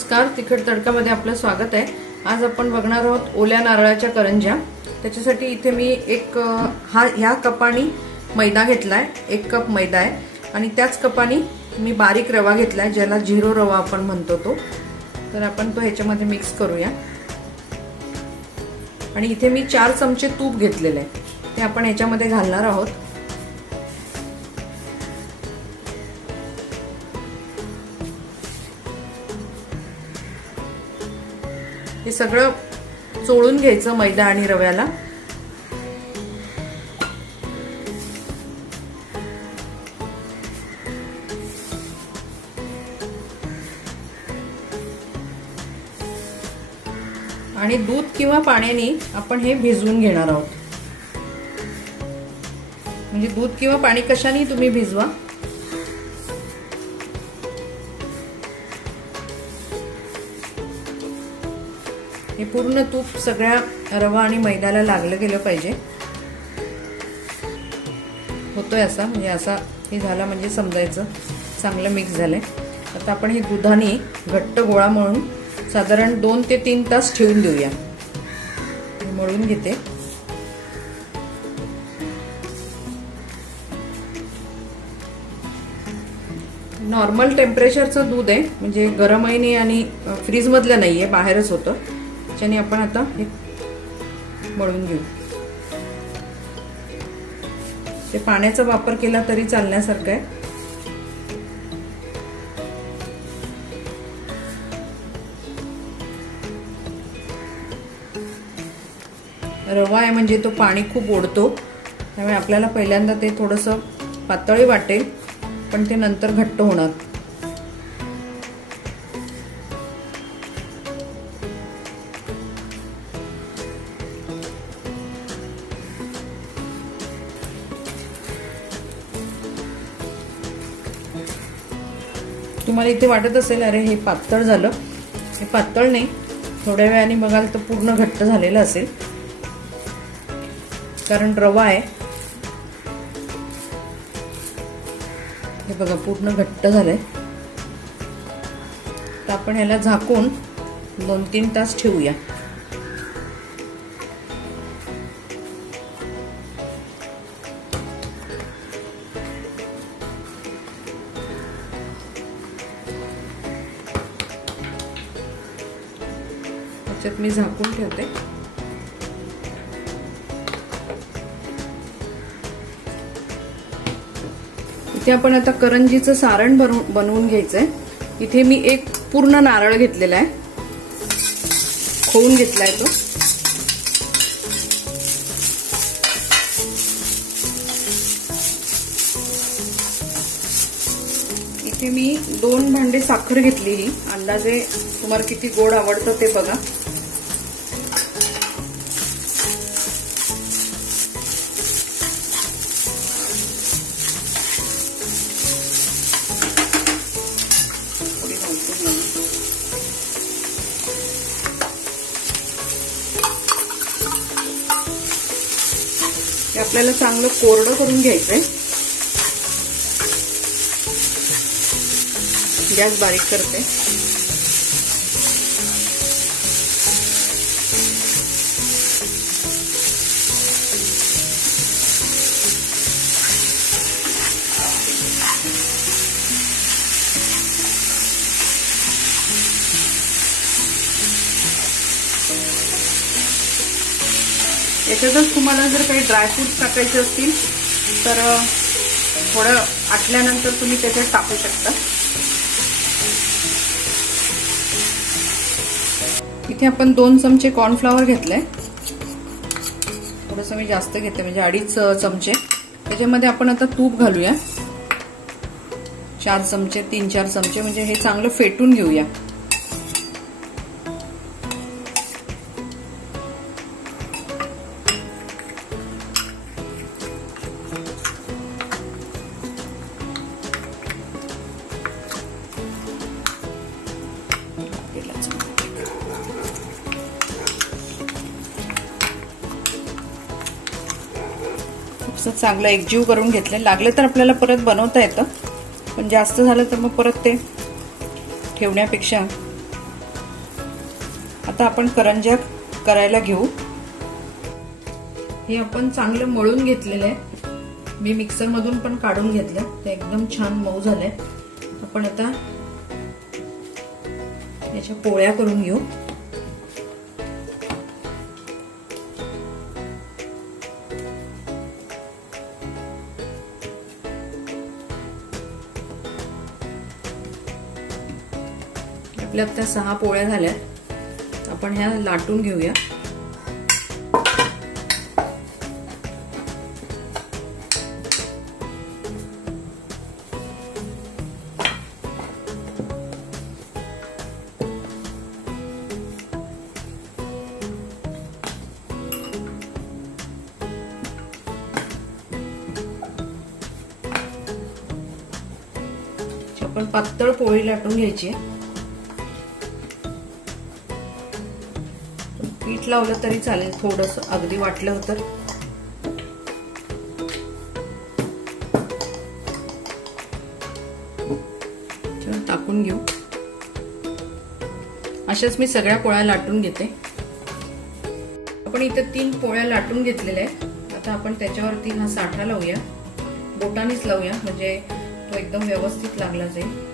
नमस्कार, तिखट तडकामध्ये आपलं स्वागत आहे। आज आपण बघणार आहोत ओल्या नारळाच्या करंज्या। त्याच्यासाठी इथे मी ह्या कपानी मैदा घेतलाय, 1 कप मैदा आहे आणि त्याच कपानी मी बारीक रवा घेतलाय, ज्याला झिरो रवा आपण म्हणतो तो। तर आपण तो ह्याच्यामध्ये मिक्स करूया। आणि इथे मी 4 चमचे तूप घेतलेले आहे, ते आपण ह्याच्यामध्ये घालणार आहोत। हे सगळं चोळून घ्यायचं मैदा आणि रव्याला। आणि दूध किंवा पाण्याने आपण हे भिजवून घेणार आहोत। म्हणजे दूध किंवा पाणी कशाने तुम्ही भिजवा। हे पूर्ण तूप सगळ्या रवा आणि मैद्याला लागलं गेलं पाहिजे। होतोय असा, म्हणजे असा हे झाला म्हणजे समजायचं चांगलं मिक्स झालंय। आता आपण हे दुधाने घट्ट गोळा मळून साधारण 2 ते 3 तास ठेवून देऊया। मळून घेते। नॉर्मल टेम्परेचरचं दूध आहे, म्हणजे गरमही नाही आणि फ्रीज मधलं नाहीये, बाहेरच होतं। त्याने आपण आता हे मळून घेऊ। ते पाण्याचा वापर केला तरी चालण्यासारखं आहे। रवा आहे म्हणजे तो पाणी खूप ओढतो, त्यामुळे आपल्याला पहिल्यांदा ते थोडंसं पातळी वाटेल, पण ते नंतर घट्ट होणार। तुम्हाला इथे वाटत असेल अरे हे पातळ झालं, हे पातळ नाही, थोड्या वेळाने बघाल तर पूर्ण घट्ट झालेलं असेल, कारण रवा आहे। हे बघा पूर्ण घट्ट झालंय। तर आपण ह्याला झाकून 2-3 तास ठेवूया। त्याच्यात मी झाकून ठेवते। इथे आपण आता करंजीचं सारण बनवून घ्यायचंय। इथे मी 1 पूर्ण नारळ घेतलेला आहे, खोवून घेतलाय तो। इथे मी 2 भांडे साखर घेतली, ही अंदाजे तुम्हाला किती गोड आवडतं ते बघा। आपल्याला चांगलं कोरडं करून घ्यायचंय। गॅस बारीक करते। याच्यातच तुम्हाला जर काही ड्रायफ्रूट्स टाकायचे असतील तर थोडं आटल्यानंतर तुम्ही त्याच्यात टाकू शकता। इथे आपण 2 चमचे कॉर्नफ्लॉवर घेतलंय, थोडंसं मी जास्त घेते, म्हणजे 2.5 चमचे। त्याच्यामध्ये आपण आता तूप घालूया, 4 चमचे 3-4 चमचे, म्हणजे हे चांगलं फेटून घेऊया। चांगलं एकजीव करून घेतले। लागले तर आपल्याला परत बनवता येतं, पण जास्त झालं तर मग परत ते ठेवण्यापेक्षा आता आपण करंज्या करायला घेऊ. हे आपण चांगलं मळून घेतलेलं आहे. मी मिक्सर मधून पण काढून घेतलं. ते एकदम छान मऊ झालंय. आपण आता याच्या पोळ्या करून घेऊ. आपल्या त्या 6 पोळ्या झाल्यात. आपण ह्या लाटून घेऊया. आपण पातळ पोळी लाटून घ्यायची. पीठ लावलं तरी चालेल, थोडस अगदी वाटलं तर. टाकून घेऊ. अशाच मी सगळ्या पोळ्या लाटून घेते. आपण इथे 3 पोळ्या लाटून घेतलेल्या आहेत. आता आपण त्याच्यावरती हा साठा लावूया. बोटानेच लावूया म्हणजे तो एकदम व्यवस्थित लागला जाईल.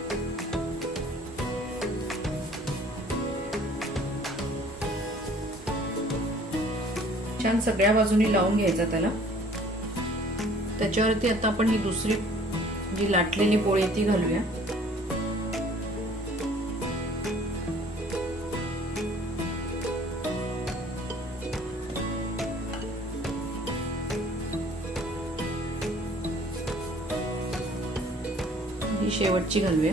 छान सगळ्या बाजूनी लावून घ्यायचा त्याला. त्याच्यावरती आता आपण ही दुसरी जी लाटलेली पोळी ती घालूया. ही शेवटची घालूया.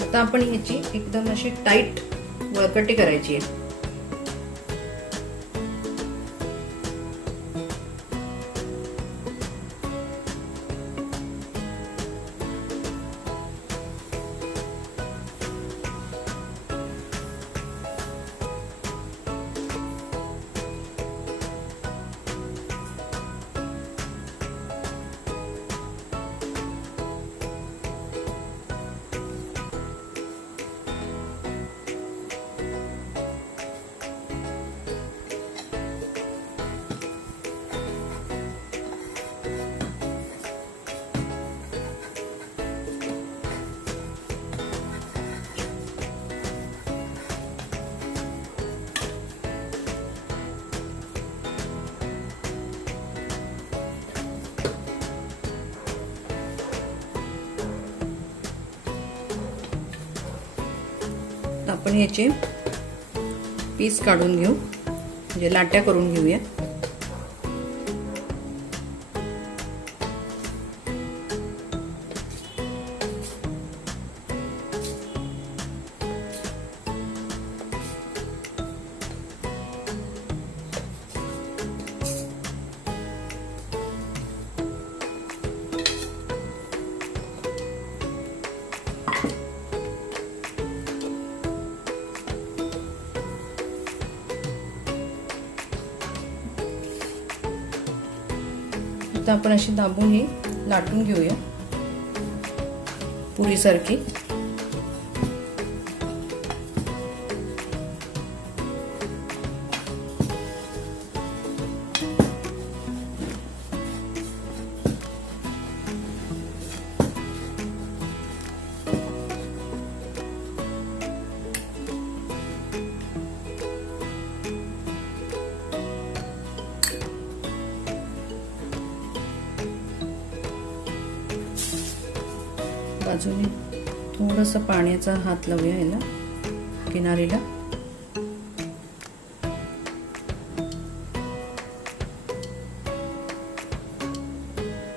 आता आपण याची एकदम अशी टाईट वळकटी करायची आहे. आपण याचे पीस काढून घेऊ, म्हणजे लाट्या करून घेऊया. आता आपण अशी दाबून ही लाटून घेऊया पुरीसारखी. बाजूने थोडंसं पाण्याचा हात लावूया याला किनारीला.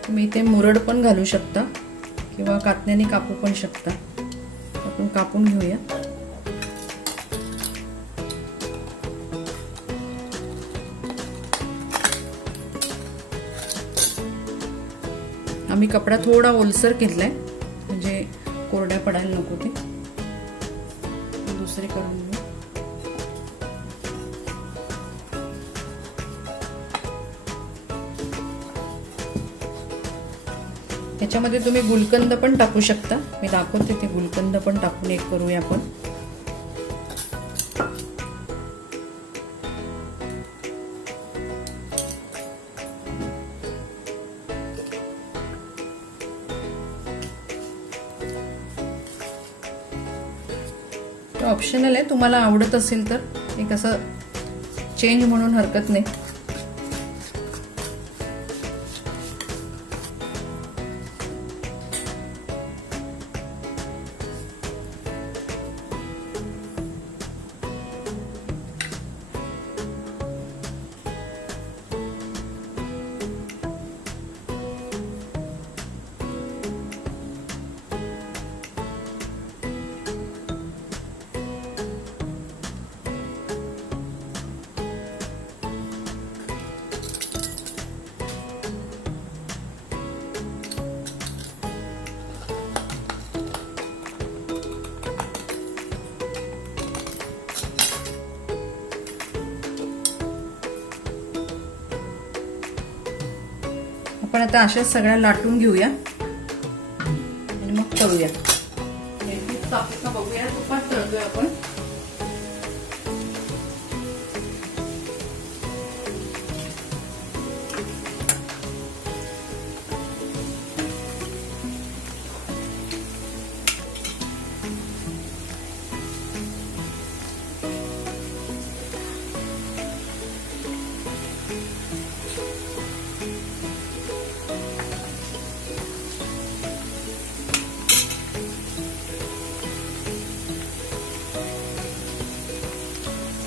तुम्ही इथे मुरड पण घालू शकता किंवा कातण्याने कापू पण शकता. आपण कापून घेऊया. आम्ही कपडा थोडा ओलसर घेतलाय म्हणजे कोरड्या पडायला नको ते. दुसरी करून घेऊ. याच्यामध्ये तुम्ही गुलकंद पण टाकू शकता. मी दाखवते ते गुलकंद पण टाकून एक करूया आपण. ऑप्शनल आहे, तुम्हाला आवडत असेल तर एक असं चेंज म्हणून हरकत नाही. आपण आता अशाच सगळ्या लाटून घेऊया आणि मग तळूया. बघूया, तुपात तळतोय आपण.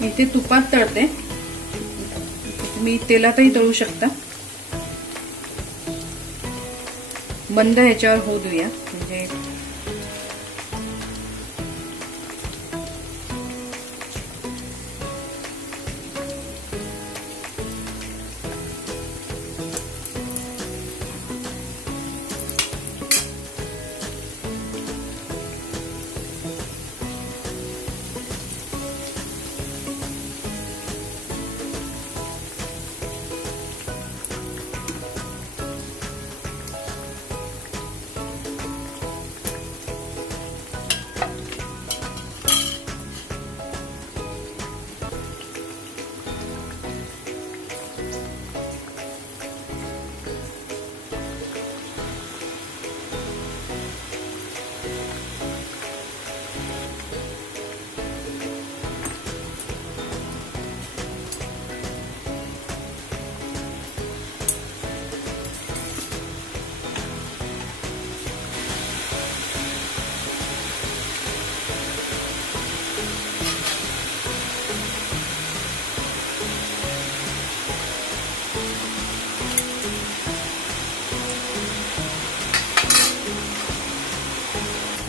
इथे तुपात तळते, तुम्ही तेलातही तळू शकता. मंद ह्याच्यावर होऊ देऊया, म्हणजे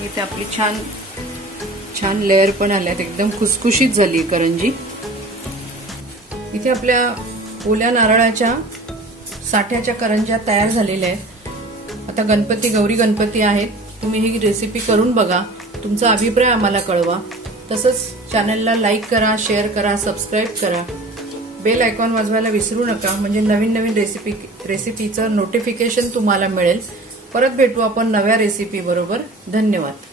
इथे आपली छान छान लेअर पण आल्यात, एकदम खुसखुशीत झाली करंजी. इथे आपल्या ओल्या नारळाच्या साठ्याच्या करंज्या तयार झालेल्या आहेत. आता गणपती, गौरी गणपती आहेत. तुम्ही ही रेसिपी करून बघा, तुमचा अभिप्राय आम्हाला कळवा. तसंच चॅनलला लाईक करा, शेअर करा, सबस्क्राईब करा. बेल आयकॉन वाजवायला विसरू नका, म्हणजे नवीन नवीन रेसिपीचं नोटिफिकेशन तुम्हाला मिळेल. परत भेटू आपण नव्या रेसिपी बरोबर. धन्यवाद.